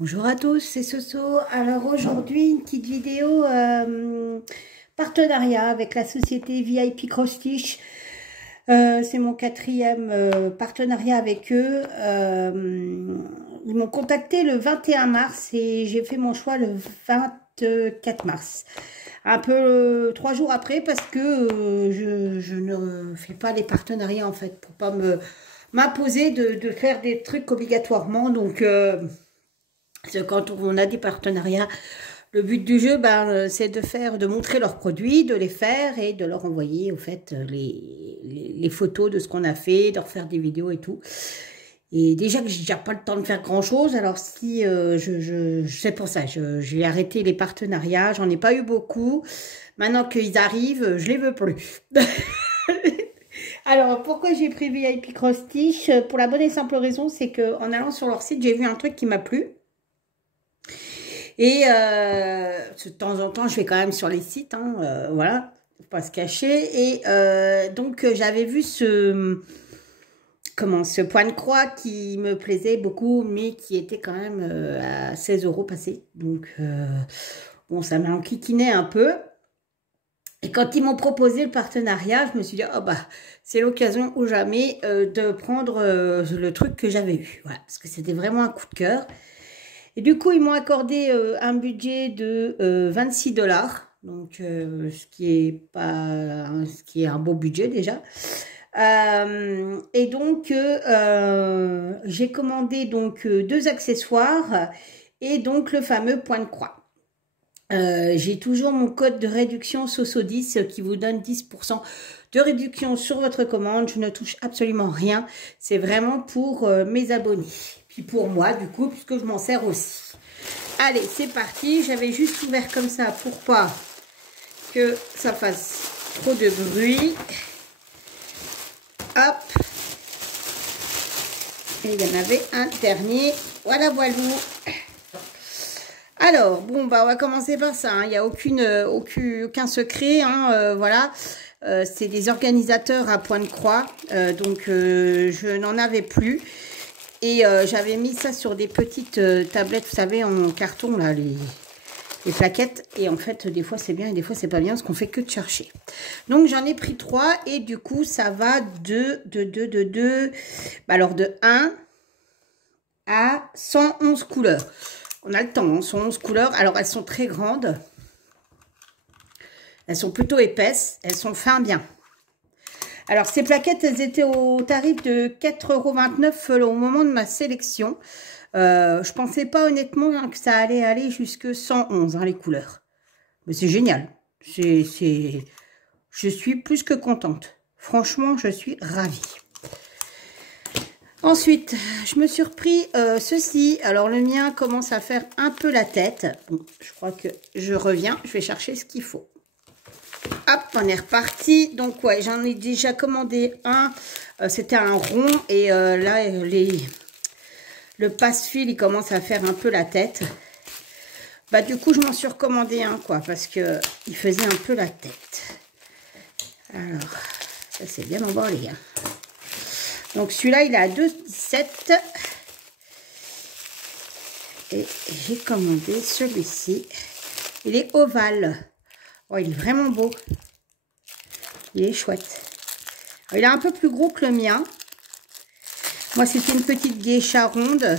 Bonjour à tous, c'est Soso. Alors aujourd'hui, une petite vidéo partenariat avec la société VIP Cross Stitch. C'est mon quatrième partenariat avec eux. Ils m'ont contacté le 21 mars et j'ai fait mon choix le 24 mars. Un peu 3 jours après parce que je ne fais pas les partenariats en fait pour pas m'imposer de faire des trucs obligatoirement. Donc quand on a des partenariats, le but du jeu, c'est de montrer leurs produits, de les faire et de leur envoyer, au fait, les photos de ce qu'on a fait, de refaire des vidéos et tout. Et déjà que j'ai déjà pas le temps de faire grand chose, alors si c'est pour ça, j'ai arrêté les partenariats, j'en ai pas eu beaucoup. Maintenant qu'ils arrivent, je les veux plus. Alors, pourquoi j'ai pris VIP Cross Stitch? Pour la bonne et simple raison, c'est qu'en allant sur leur site, j'ai vu un truc qui m'a plu. Et de temps en temps, je vais quand même sur les sites, hein, voilà, faut pas se cacher. Et donc, j'avais vu ce point de croix qui me plaisait beaucoup, mais qui était quand même à 16 € passé. Donc, bon, ça m'a enquiquiné un peu. Et quand ils m'ont proposé le partenariat, je me suis dit, oh bah, c'est l'occasion ou jamais de prendre le truc que j'avais eu. Voilà, parce que c'était vraiment un coup de cœur. Et du coup, ils m'ont accordé un budget de 26 $, donc ce qui est un beau budget déjà. Et donc, j'ai commandé donc 2 accessoires et donc le fameux point de croix. J'ai toujours mon code de réduction SOSO10 qui vous donne 10% de réduction sur votre commande. Je ne touche absolument rien. C'est vraiment pour mes abonnés. Puis pour moi, du coup, puisque je m'en sers aussi. Allez, c'est parti. J'avais juste ouvert comme ça pour pas que ça fasse trop de bruit. Hop. Et il y en avait un dernier. Voilà, voilà. Alors, bon, bah, on va commencer par ça. Hein. Il n'y a aucun secret. Hein, voilà. C'est des organisateurs à point de croix. Donc, je n'en avais plus. Et j'avais mis ça sur des petites tablettes, vous savez, en carton, là, les plaquettes. Et en fait, des fois, c'est bien et des fois, c'est pas bien parce qu'on fait que de chercher. Donc, j'en ai pris 3. Et du coup, ça va alors, de 1 à 111 couleurs. On a le temps, hein, 111 couleurs. Alors, elles sont très grandes. Elles sont plutôt épaisses. Elles sont fin bien. Alors, ces plaquettes, elles étaient au tarif de 4,29 € au moment de ma sélection. Je pensais pas honnêtement hein, que ça allait aller jusque 111, hein, les couleurs. Mais c'est génial. Je suis plus que contente. Franchement, je suis ravie. Ensuite, je me suis repris ceci. Alors, le mien commence à faire un peu la tête. Bon, je crois que je reviens. Je vais chercher ce qu'il faut. Hop, on est reparti. Donc, ouais, j'en ai déjà commandé un. C'était un rond. Et là, le passe-fil, il commence à faire un peu la tête. Bah, du coup, je m'en suis recommandé un, quoi. Parce que il faisait un peu la tête. Alors, ça, c'est bien emballé, hein. Donc, celui-là, il est à 2,17 €. Et j'ai commandé celui-ci. Il est ovale. Oh, il est vraiment beau. Il est chouette. Alors, il est un peu plus gros que le mien. Moi, c'était une petite geisha ronde.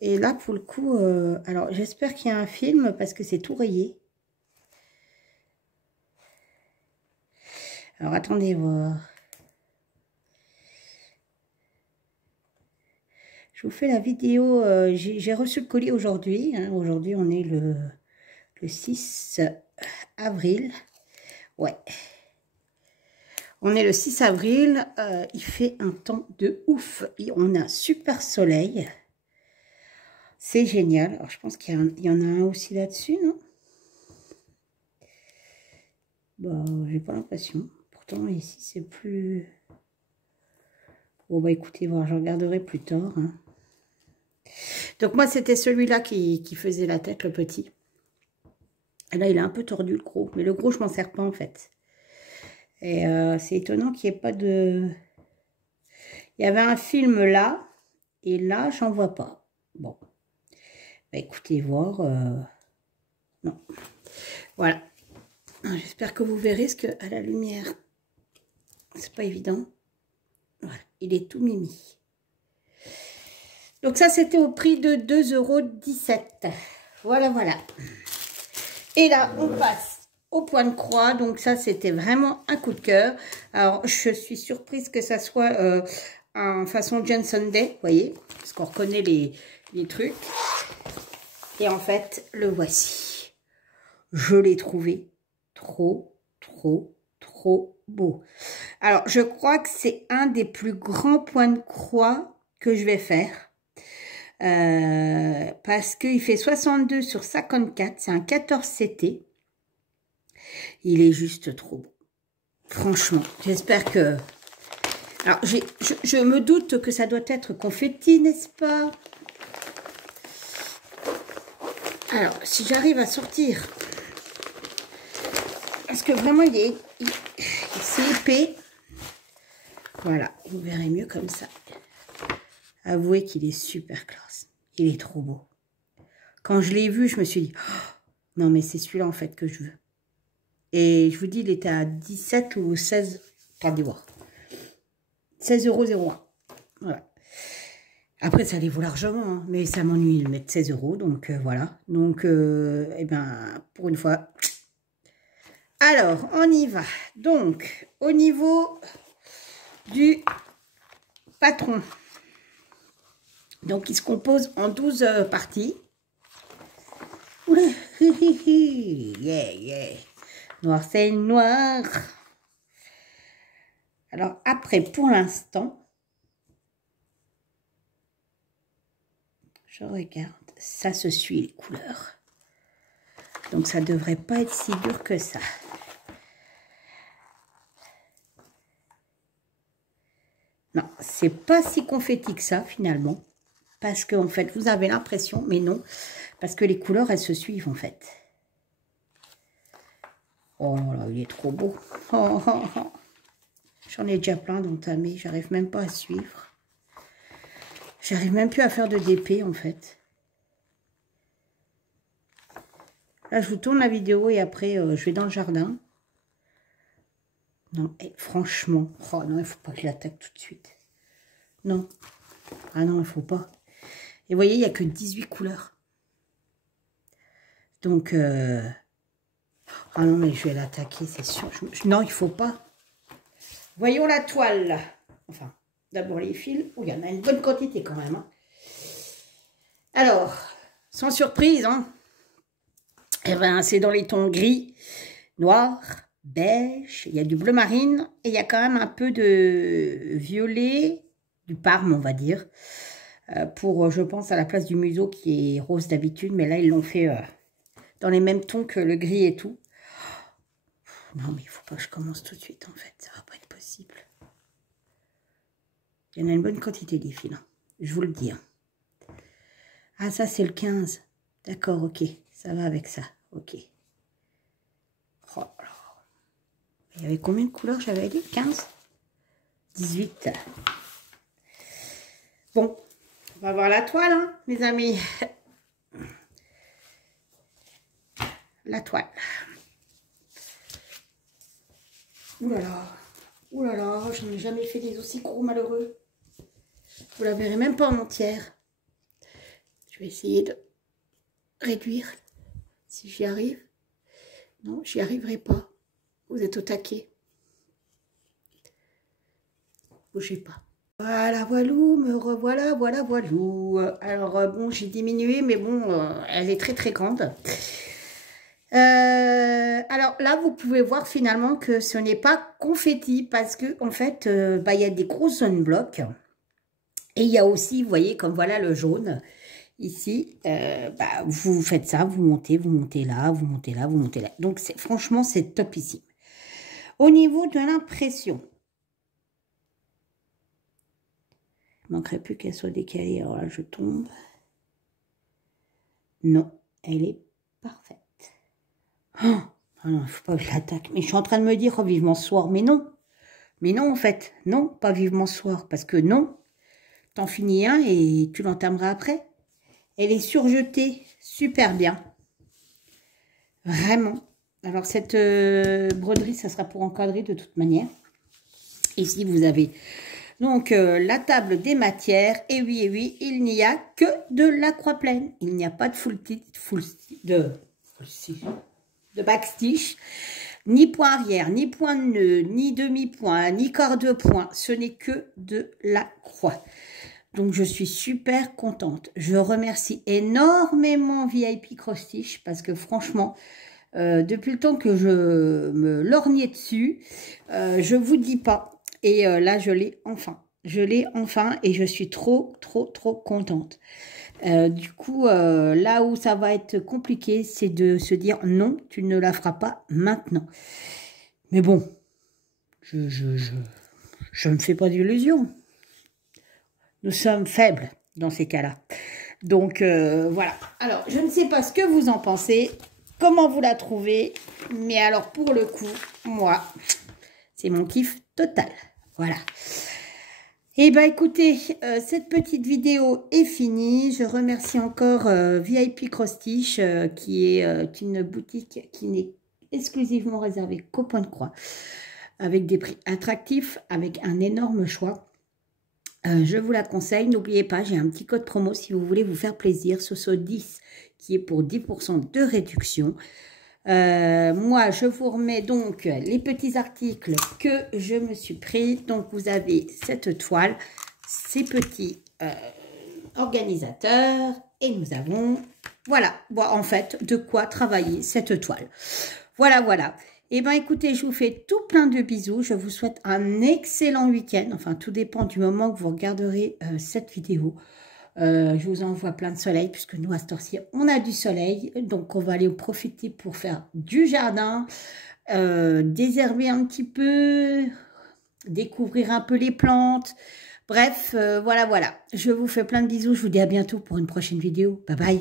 Et là, pour le coup, alors j'espère qu'il y a un film parce que c'est tout rayé. Alors, attendez voir. Je vous fais la vidéo. J'ai reçu le colis aujourd'hui. Hein. Aujourd'hui, on est le 6 avril. Ouais. On est le 6 avril. Il fait un temps de ouf. Et on a un super soleil. C'est génial. Alors, je pense qu'il y en a un aussi là-dessus, non? Bah, j'ai pas l'impression. Pourtant, ici, c'est plus... Bon, bah, écoutez, voir, je regarderai plus tard. Hein. Donc, moi, c'était celui-là qui faisait la tête, le petit. Et là, il est un peu tordu, le gros. Mais le gros, je m'en sers pas, en fait. Et c'est étonnant qu'il n'y ait pas de... Il y avait un film là. Et là, j'en vois pas. Bon. Bah, écoutez, voir. Non. Voilà. J'espère que vous verrez ce que à la lumière. C'est pas évident. Voilà. Il est tout mimi. Donc ça, c'était au prix de 2,17 €. Voilà, voilà. Et là, on passe au point de croix. Donc ça, c'était vraiment un coup de cœur. Alors, je suis surprise que ça soit en façon Johnson Day, vous voyez, parce qu'on reconnaît les trucs. Et en fait, le voici. Je l'ai trouvé trop, trop, trop beau. Alors, je crois que c'est un des plus grands points de croix que je vais faire. Parce qu'il fait 62 sur 54, c'est un 14 CT. Il est juste trop beau. Franchement, j'espère que... Alors, je me doute que ça doit être confetti, n'est-ce pas? Alors, si j'arrive à sortir... Parce que vraiment, c'est épais. Voilà, vous verrez mieux comme ça. Avouez qu'il est super classe. Il est trop beau. Quand je l'ai vu, je me suis dit, oh, non mais c'est celui-là en fait que je veux. Et je vous dis, il était à 17 ou 16, attendez voir. 16,01 €. Voilà. Après, ça les vaut largement, hein, mais ça m'ennuie de mettre 16 €, donc voilà. Donc, eh ben, pour une fois. Alors, on y va. Donc, au niveau du patron. Donc, il se compose en 12 parties. Oula, yeah, yeah. Noir, c'est noir. Alors, après, pour l'instant, je regarde. Ça se suit les couleurs. Donc, ça ne devrait pas être si dur que ça. Non, c'est pas si confetti que ça, finalement. Parce que, en fait, vous avez l'impression, mais non. Parce que les couleurs, elles se suivent, en fait. Oh là, il est trop beau. Oh, oh, oh. J'en ai déjà plein d'entamés. J'arrive même pas à suivre. J'arrive même plus à faire de DP, en fait. Là, je vous tourne la vidéo et après, je vais dans le jardin. Non, et franchement. Oh non, il faut pas que je l'attaque tout de suite. Non. Ah non, il faut pas. Et vous voyez, il n'y a que 18 couleurs. Donc, ah non, mais je vais l'attaquer, c'est sûr. Non, il faut pas. Voyons la toile. Enfin, d'abord les fils. Oh, il y en a une bonne quantité quand même. Hein. Alors, sans surprise, hein. Eh ben, c'est dans les tons gris, noir, beige. Il y a du bleu marine et il y a quand même un peu de violet, du parme, on va dire. Pour, je pense, à la place du museau qui est rose d'habitude. Mais là, ils l'ont fait dans les mêmes tons que le gris et tout. Non, mais il faut pas que je commence tout de suite, en fait. Ça va pas être possible. Il y en a une bonne quantité, des fils. Hein. Je vous le dis. Hein. Ah, ça, c'est le 15. D'accord, ok. Ça va avec ça. Ok. Oh, il y avait combien de couleurs, j'avais dit? 15 18. Bon. On va voir la toile, hein, mes amis. La toile. Ouh là là, j'en ai jamais fait des aussi gros malheureux. Vous la verrez même pas en entière. Je vais essayer de réduire si j'y arrive. Non, j'y arriverai pas. Vous êtes au taquet. Bougez pas. Voilà, voilou, me revoilà, voilà, voilou. Alors, bon, j'ai diminué, mais bon, elle est très, très grande. Alors là, vous pouvez voir finalement que ce n'est pas confetti parce que en fait, il y a des grosses zones blocs et il y a aussi, vous voyez, comme voilà le jaune ici. Vous faites ça, vous montez là, vous montez là, vous montez là. Donc franchement, c'est topissime. Au niveau de l'impression, il ne manquerait plus qu'elle soit décalée. Alors là, je tombe. Non, elle est parfaite. Oh, ah non, il ne faut pas que je l'attaque. Mais je suis en train de me dire, oh, vivement ce soir. Mais non. Mais non, en fait. Non, pas vivement ce soir. Parce que non, t'en finis un et tu l'entameras après. Elle est surjetée super bien. Vraiment. Alors, cette broderie, ça sera pour encadrer de toute manière. Ici, vous avez donc la table des matières. Et oui, il n'y a que de la croix pleine. Il n'y a pas de de backstitch. Ni point arrière, ni point de nœud, ni demi-point, ni quart de point. Ce n'est que de la croix. Donc, je suis super contente. Je remercie énormément VIP Cross Stitch parce que franchement, depuis le temps que je me lorgnais dessus, je vous dis pas. Et là, je l'ai enfin. Je l'ai enfin et je suis trop contente. Du coup, là où ça va être compliqué, c'est de se dire non, tu ne la feras pas maintenant. Mais bon, je me fais pas d'illusions. Nous sommes faibles dans ces cas-là. Donc, voilà. Alors, je ne sais pas ce que vous en pensez, comment vous la trouvez, mais alors, pour le coup, moi, c'est mon kiff total. Voilà. Et bien, écoutez, cette petite vidéo est finie. Je remercie encore VIP Cross Stitch, qui est une boutique qui n'est exclusivement réservée qu'au Point de Croix, avec des prix attractifs, avec un énorme choix. Je vous la conseille. N'oubliez pas, j'ai un petit code promo si vous voulez vous faire plaisir. Soso 10 qui est pour 10% de réduction. Moi, je vous remets donc les petits articles que je me suis pris. Donc, vous avez cette toile, ces petits organisateurs. Et nous avons, voilà, bon, en fait, de quoi travailler cette toile. Voilà. Et bien, écoutez, je vous fais tout plein de bisous. Je vous souhaite un excellent week-end. Enfin, tout dépend du moment que vous regarderez cette vidéo. Je vous envoie plein de soleil, puisque nous, à cette heure-ci, on a du soleil. Donc, on va aller en profiter pour faire du jardin, désherber un petit peu, découvrir un peu les plantes. Bref, voilà. Je vous fais plein de bisous. Je vous dis à bientôt pour une prochaine vidéo. Bye bye.